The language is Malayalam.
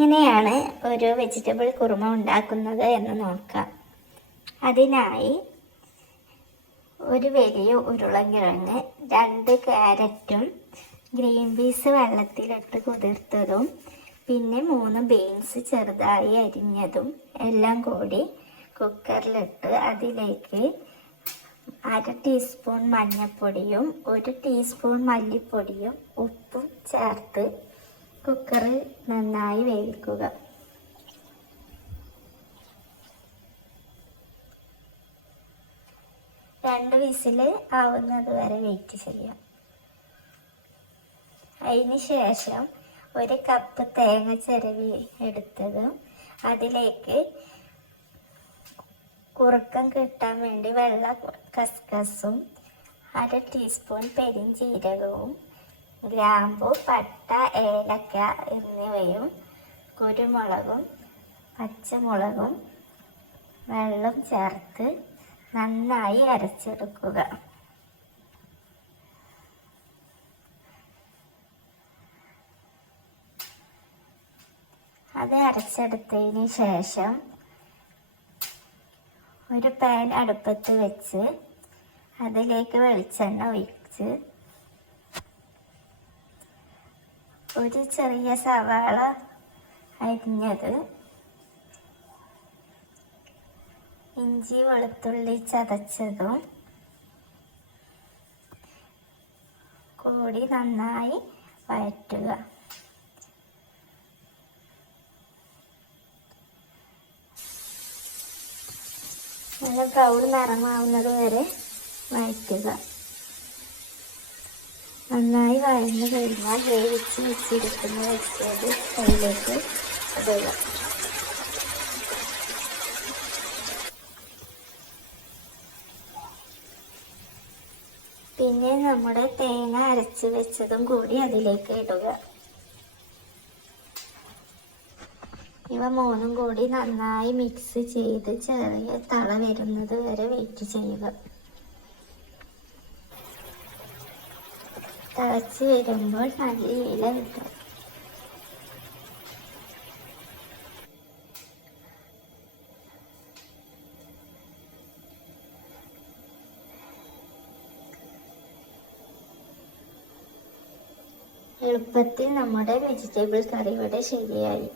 എങ്ങനെയാണ് ഒരു വെജിറ്റബിൾ കുറുമ ഉണ്ടാക്കുന്നത് എന്ന് നോക്കാം. അതിനായി ഒരു വലിയ ഉരുളൻകിഴങ്ങ്, 2 ക്യാരറ്റും, ഗ്രീൻ പീസ് വെള്ളത്തിലിട്ട് കുതിർത്തതും, പിന്നെ 3 ബീൻസ് ചെറുതായി അരിഞ്ഞതും എല്ലാം കൂടി കുക്കറിലിട്ട് അതിലേക്ക് 1/2 ടീസ്പൂൺ മഞ്ഞൾപ്പൊടിയും 1 ടീസ്പൂൺ മല്ലിപ്പൊടിയും ഉപ്പും ചേർത്ത് കുക്കറിൽ നന്നായി വേവിക്കുക. രണ്ട് വിസിൽ ആവുന്നത് വരെ വെയിറ്റ് ചെയ്യാം. അതിന് ശേഷം 1 കപ്പ് തേങ്ങ ചിരവി എടുത്തത് അതിലേക്ക് കുറുക്കം കിട്ടാൻ വേണ്ടി വെള്ള കസ്കസും 1/2 ടീസ്പൂൺ പെരിഞ്ചീരകവും ഗ്രാമ്പു, പട്ട, ഏലക്ക എന്നിവയും കുരുമുളകും പച്ചമുളകും വെള്ളം ചേർത്ത് നന്നായി അരച്ചെടുക്കുക. അത് അരച്ചെടുത്തതിന് ശേഷം ഒരു പാൻ അടുപ്പത്ത് വെച്ച് അതിലേക്ക് വെളിച്ചെണ്ണ ഒഴിച്ച് ഒരു ചെറിയ സവാള അരിഞ്ഞത്, ഇഞ്ചി വെളുത്തുള്ളി ചതച്ചതും കൂടി നന്നായി വഴറ്റുക. നല്ല ബ്രൗൺ നിറമാവുന്നത് വരെ വഴറ്റുക. നന്നായി വഴന്നു കഴിഞ്ഞാൽ വേവിച്ച് വെച്ചിരിക്കുന്ന വെജിറ്റബിൾ അതിലേക്ക് ഇടുക. പിന്നെ നമ്മുടെ തേങ്ങ അരച്ച് വെച്ചതും കൂടി അതിലേക്ക് ഇടുക. ഇവ 3 കൂടി നന്നായി മിക്സ് ചെയ്ത് ചെറിയ തള വരുന്നത് വരെ വെയിറ്റ് ചെയ്യുക. തിളച്ച് വരുമ്പോൾ നല്ല ഇല കിട്ടും. എളുപ്പത്തിൽ നമ്മുടെ വെജിറ്റബിൾ കറി ഇവിടെ ശരിയായി.